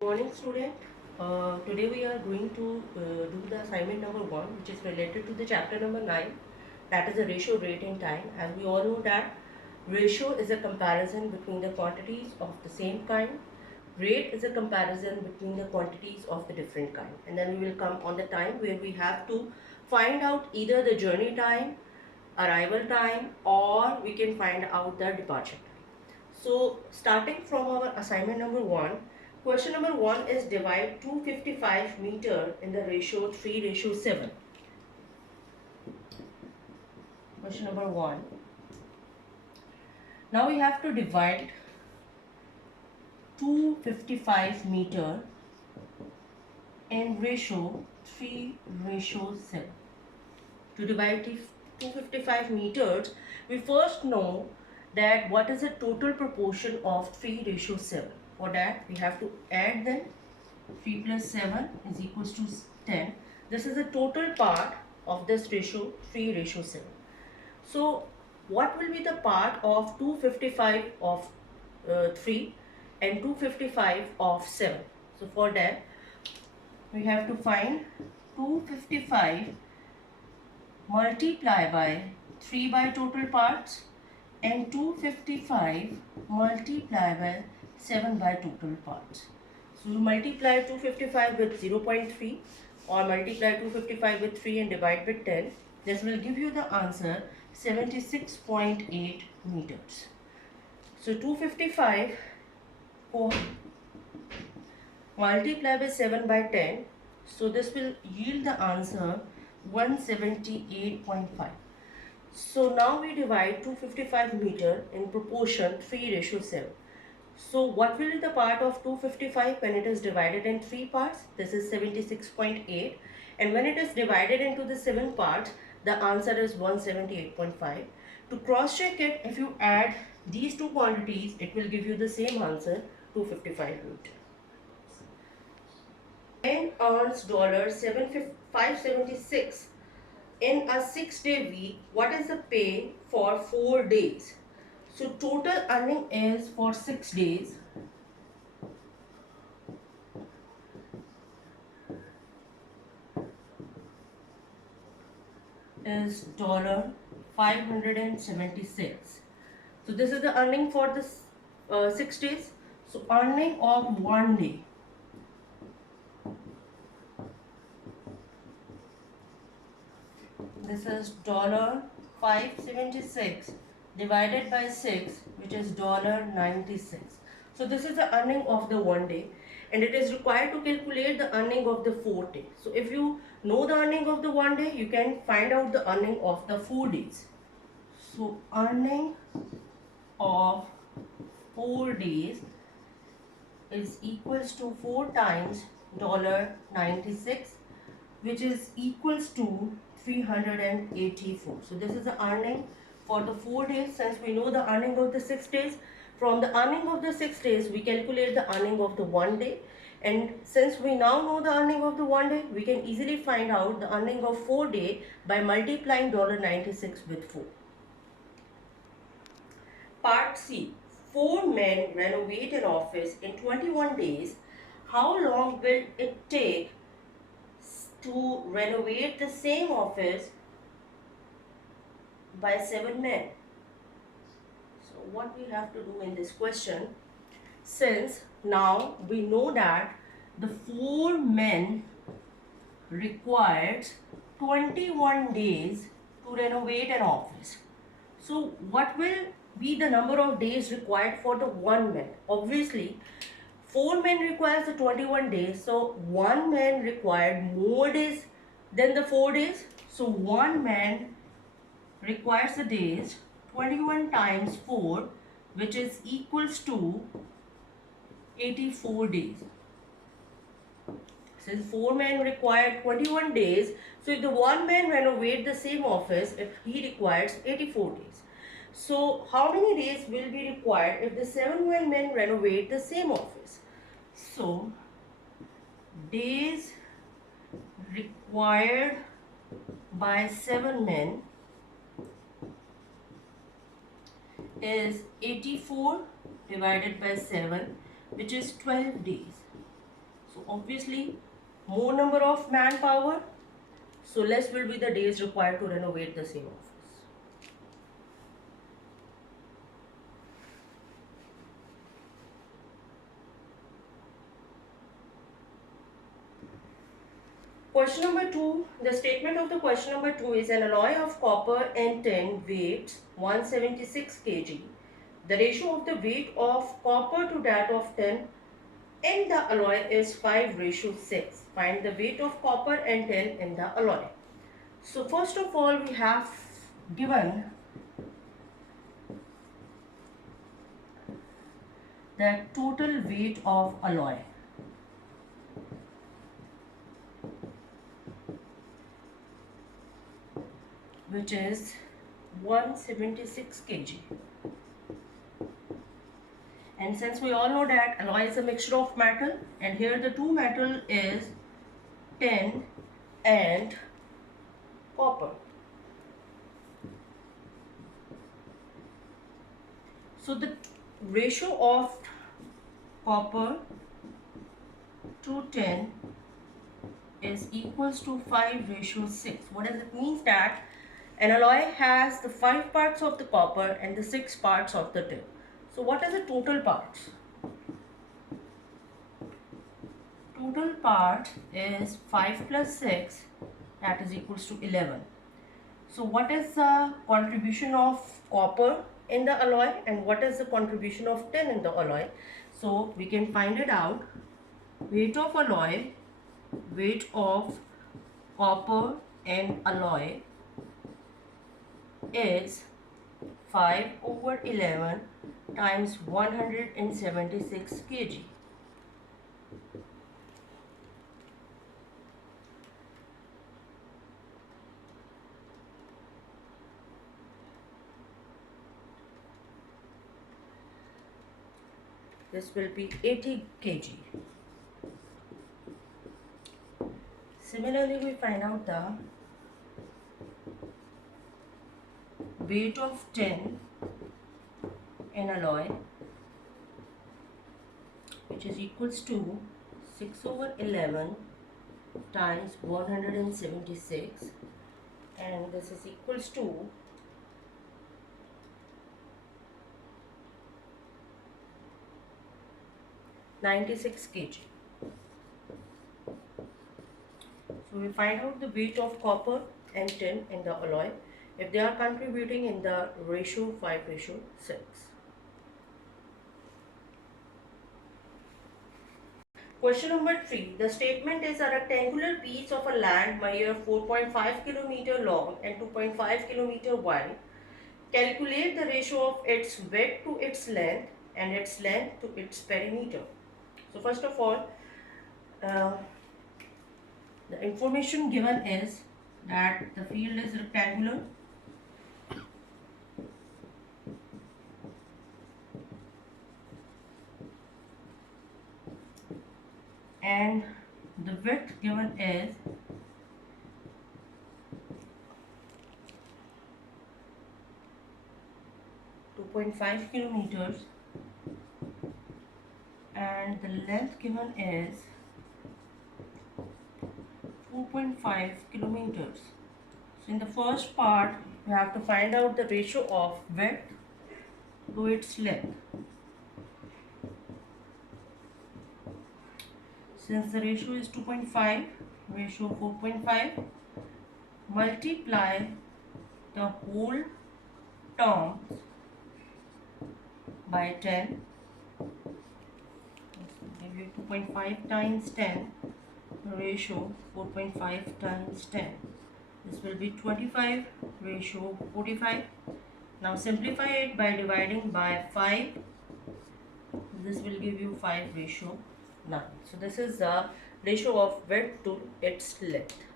Morning student. Today we are going to do the assignment number 1, which is related to the chapter number 9, that is the ratio, rate and time. As we all know that ratio is a comparison between the quantities of the same kind. Rate is a comparison between the quantities of the different kind. And then we will come on the time where we have to find out either the journey time, arrival time, or we can find out the departure time. So starting from our assignment number 1, question number 1 is divide 255 meter in the ratio 3:7. Question number 1. Now we have to divide 255 meter in ratio 3:7. To divide 255 meters, we first know that what is the total proportion of 3:7. For that we have to add them. 3 plus 7 is equals to 10. This is the total part of this ratio 3:7. So what will be the part of 255 of 3 and 255 of 7? So for that we have to find 255 multiply by 3 by total parts and 255 multiply by 7 by total parts. So you multiply 255 with 0.3 or multiply 255 with 3 and divide with 10. This will give you the answer 76.8 meters. So 255 multiply by 7 by 10. So this will yield the answer 178.5. So now we divide 255 meter in proportion 3:7. So what will be the part of 255 when it is divided in 3 parts? This is 76.8, and when it is divided into the 7 parts, the answer is 178.5. To cross check it, if you add these two quantities, it will give you the same answer, 255 meter. And earns $576 in a 6-day week. What is the pay for 4 days? So total earning is for 6 days is $576. So this is the earning for this 6 days. So earning of 1 day, this is $576 divided by 6, which is $96. So this is the earning of the 1 day, and it is required to calculate the earning of the 4 day. So if you know the earning of the 1 day, you can find out the earning of the 4 days. So earning of 4 days is equals to 4 times $96, which is equals to 384. So this is the earning for the 4 days. Since we know the earning of the 6 days, from the earning of the 6 days we calculate the earning of the 1 day, and since we now know the earning of the 1 day, we can easily find out the earning of 4 day by multiplying $96 with 4. Part C. 4 men renovate an office in 21 days. How long will it take to renovate the same office by 7 men? So what we have to do in this question, since now we know that the 4 men requires 21 days to renovate an office. So what will be the number of days required for the 1 man? Obviously 4 men requires the 21 days, so 1 man required more days than the 4 days. So 1 man requires the days 21 times 4, which is equals to 84 days. Since 4 men required 21 days, so if the 1 man renovate the same office, if he requires 84 days. So how many days will be required if the 7 men renovate the same office? So days required by 7 men is 84 divided by 7, which is 12 days. So obviously more number of manpower, so less will be the days required to renovate the same office. Question number 2, the statement of the question number 2 is an alloy of copper and tin weighs 176 kg. The ratio of the weight of copper to that of tin in the alloy is 5:6. Find the weight of copper and tin in the alloy. So first of all, we have given the total weight of alloy. Which is 176 kg. And since we all know that alloy is a mixture of metal, and here the two metal is tin and copper. So the ratio of copper to tin is equals to 5:6. What does it mean? That an alloy has the 5 parts of the copper and the 6 parts of the tin. So what are the total parts? Total part is 5 plus 6, that is equals to 11. So what is the contribution of copper in the alloy and what is the contribution of tin in the alloy? So we can find it out. Weight of alloy, weight of copper and alloy is 5/11 times 176 kg. This will be 80 kg. Similarly, we find out the weight of tin in alloy, which is equals to 6/11 times 176, and this is equals to 96 kg. So we find out the weight of copper and tin in the alloy if they are contributing in the ratio 5:6. Question number 3. The statement is a rectangular piece of a land measure 4.5 km long and 2.5 km wide. Calculate the ratio of its width to its length and its length to its perimeter. So first of all, the information given is that the field is rectangular and the width given is 2.5 kilometers and the length given is 4.5 kilometers. So in the first part, we have to find out the ratio of width to its length. Since the ratio is 2.5, ratio 4.5, multiply the whole terms by 10. Give you 2.5 times 10, ratio 4.5 times 10. This will be 25 ratio 45. Now simplify it by dividing by 5. This will give you 5:9. So this is the ratio of width to its length.